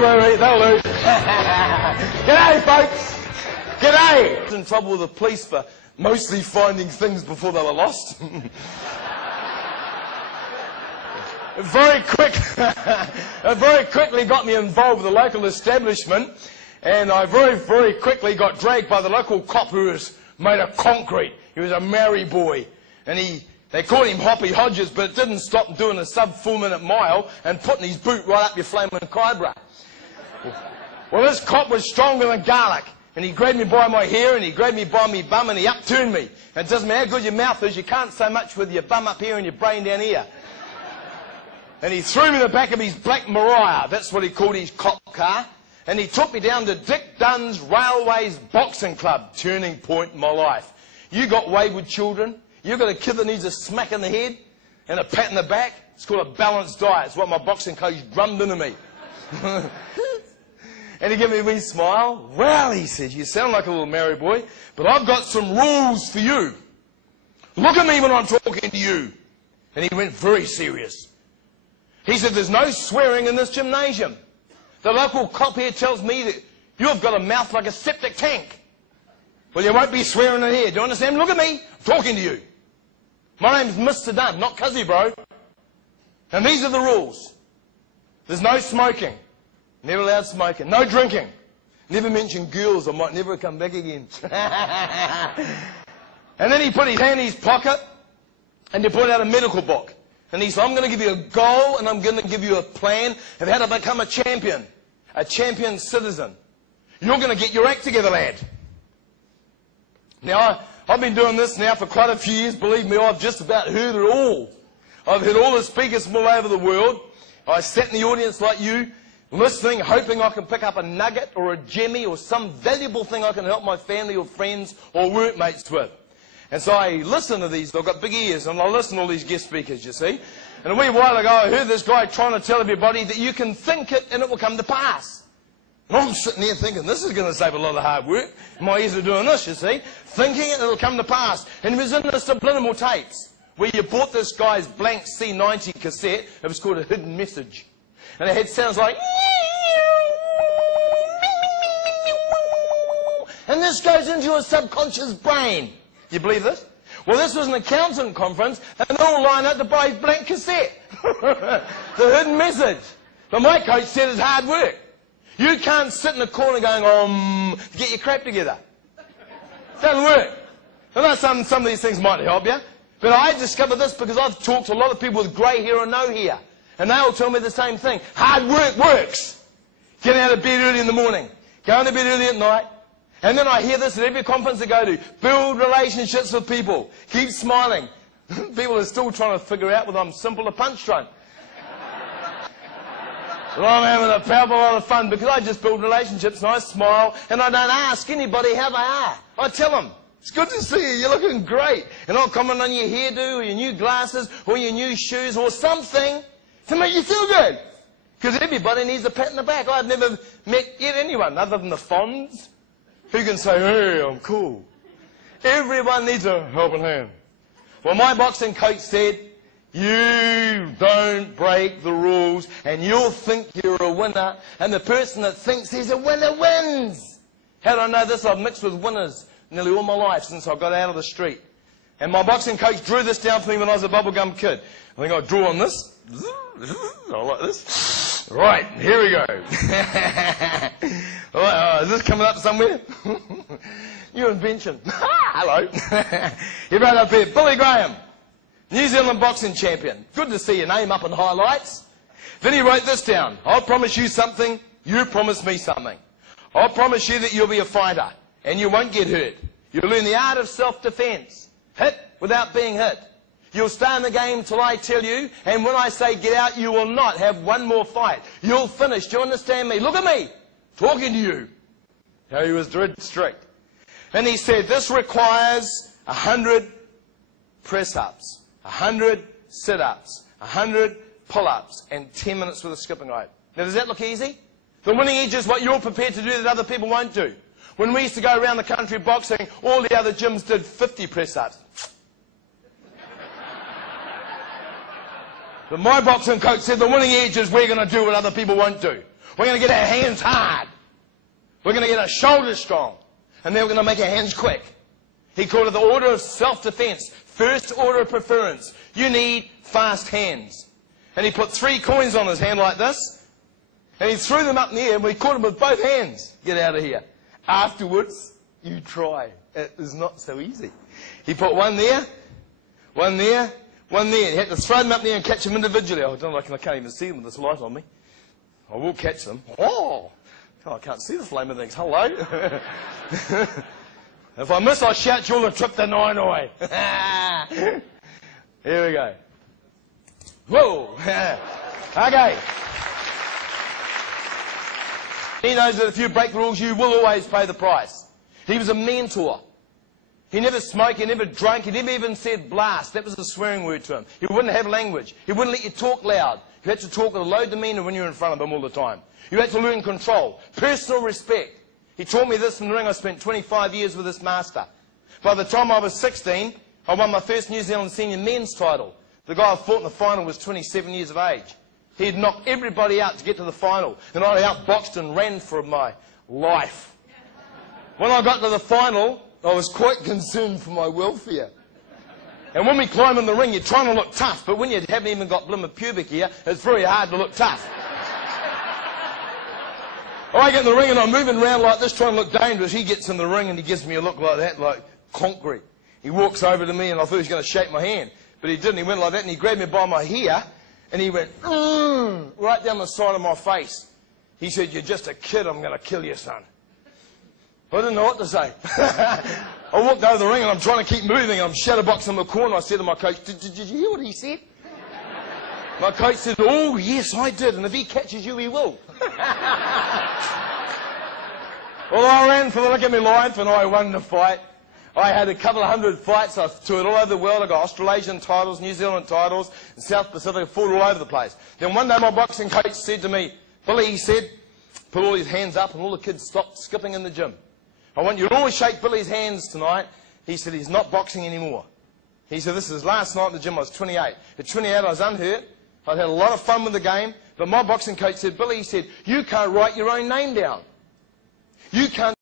wait, that'll do. G'day, folks. G'day. I was in trouble with the police for mostly finding things before they were lost. It very quickly got me involved with the local establishment, and I very quickly got dragged by the local cop who was made of concrete. He was a Maori boy, and they called him Hoppy Hodges, but it didn't stop him doing a sub-4-minute mile and putting his boot right up your flaming cobra. Well, this cop was stronger than garlic, and he grabbed me by my hair, and he grabbed me by my bum, and he upturned me. And it doesn't matter how good your mouth is, you can't say much with your bum up here and your brain down here. And he threw me in the back of his black Mariah, that's what he called his cop car, and he took me down to Dick Dunn's Railways Boxing Club, turning point in my life. You got wayward children, you got a kid that needs a smack in the head and a pat in the back, it's called a balanced diet. It's what my boxing coach drummed into me. And he gave me a wee smile. Well, he said, you sound like a little Maori boy, but I've got some rules for you. Look at me when I'm talking to you. And he went very serious. He said, there's no swearing in this gymnasium. The local cop here tells me that you've got a mouth like a septic tank. Well, you won't be swearing in here. Do you understand? Look at me. I'm talking to you. My name's Mr. Dunn, not Cuzzy, bro. And these are the rules. There's no smoking. Never allowed smoking. No drinking. Never mention girls. I might never come back again. And then he put his hand in his pocket and he pulled out a medical book. And he said, I'm going to give you a goal and I'm going to give you a plan of how to become a champion citizen. You're going to get your act together, lad. Now, I've been doing this now for quite a few years. Believe me, I've just about heard it all. I've heard all the speakers from all over the world. I sat in the audience like you, listening, hoping I can pick up a nugget or a gemmy or some valuable thing I can help my family or friends or workmates with. And so I listen to these. I've got big ears, and I listen to all these guest speakers, you see. And a wee while ago, I heard this guy trying to tell everybody that you can think it and it will come to pass. And I'm sitting there thinking, this is going to save a lot of hard work. My ears are doing this, you see. Thinking it and it'll come to pass. And he was in the subliminal tapes, where you bought this guy's blank C90 cassette. It was called A Hidden Message. And it had sounds like... And this goes into your subconscious brain. You believe this? Well, this was an accountant conference, and they all lined up to buy his blank cassette. The Hidden Message. But my coach said it's hard work. You can't sit in the corner going, to get your crap together. It doesn't work. I know some of these things might help you, but I discovered this because I've talked to a lot of people with grey hair or no hair, and they all tell me the same thing. Hard work works. Get out of bed early in the morning. Go to bed early at night. And then I hear this at every conference I go to. Build relationships with people. Keep smiling. People are still trying to figure out whether I'm simple or punch drunk. But I'm having a powerful lot of fun because I just build relationships and I smile and I don't ask anybody how they are. I tell them, it's good to see you, you're looking great. And I'll comment on your hairdo or your new glasses or your new shoes or something to make you feel good. Because everybody needs a pat in the back. I've never met yet anyone other than the Fonds who can say, hey, I'm cool. Everyone needs a helping hand. Well, my boxing coach said, you don't break the rules and you'll think you're a winner, and the person that thinks he's a winner wins. How do I know this? I've mixed with winners nearly all my life since I got out of the street. And my boxing coach drew this down for me when I was a bubblegum kid. I think I drew on this. I like this. Right, here we go. Is this coming up somewhere? New invention. Hello. He wrote up here, Billy Graham, New Zealand boxing champion. Good to see your name up in highlights. Then he wrote this down. I'll promise you something, you promise me something. I'll promise you that you'll be a fighter and you won't get hurt. You'll learn the art of self-defense. Hit without being hit. You'll stay in the game till I tell you, and when I say get out, you will not have one more fight. You'll finish. Do you understand me? Look at me. Talking to you. How he was dead strict. And he said, this requires 100 press-ups, 100 sit-ups, 100 pull-ups, and 10 minutes with a skipping rope. Now, does that look easy? The winning edge is what you're prepared to do that other people won't do. When we used to go around the country boxing, all the other gyms did 50 press-ups. But my boxing coach said the winning edge is we're going to do what other people won't do. We're going to get our hands hard. We're going to get our shoulders strong. And then we're going to make our hands quick. He called it the order of self-defense. First order of preference. You need fast hands. And he put 3 coins on his hand like this. And he threw them up in the air and we caught him with both hands. Get out of here. Afterwards, you try. It is not so easy. He put one there, one there, one there. He had to throw them up there and catch them individually. I don't like, I can't even see them with this light on me. I will catch them. Oh, I can't see the flame of things. Hello. If I miss, I'll shout you all a trip to Nine-Oi. Here we go. Whoa. Okay. He knows that if you break the rules, you will always pay the price. He was a mentor. He never smoked, he never drank, he never even said blast. That was a swearing word to him. He wouldn't have language. He wouldn't let you talk loud. You had to talk with a low demeanour when you were in front of him all the time. You had to learn control, personal respect. He taught me this in the ring. I spent 25 years with this master. By the time I was 16, I won my first New Zealand senior men's title. The guy I fought in the final was 27 years of age. He'd knocked everybody out to get to the final, and I outboxed and ran for my life. When I got to the final, I was quite concerned for my welfare. And when we climb in the ring, you're trying to look tough, but when you haven't even got blimmin' pubic hair, it's very hard to look tough. I get in the ring and I'm moving around like this, trying to look dangerous. He gets in the ring and he gives me a look like that, like concrete. He walks over to me and I thought he was going to shake my hand, but he didn't. He went like that and he grabbed me by my hair and he went, right down the side of my face. He said, "You're just a kid, I'm going to kill you, son." I didn't know what to say. I walked over the ring and I'm trying to keep moving. I'm shadowboxing in the corner. I said to my coach, did you hear what he said? My coach said, "Oh, yes, I did. And if he catches you, he will." Well, I ran for the look of my life and I won the fight. I had a couple of 100 fights. I toured all over the world. I got Australasian titles, New Zealand titles, and South Pacific. I fought all over the place. Then one day my boxing coach said to me, "Billy," he said, put all his hands up and all the kids stopped skipping in the gym. "I want you to always shake Billy's hands tonight." He said, "He's not boxing anymore." He said, "This is last night in the gym. I was 28. At 28, I was unhurt. I'd had a lot of fun with the game. But my boxing coach said, 'Billy,' he said, 'you can't write your own name down. You can't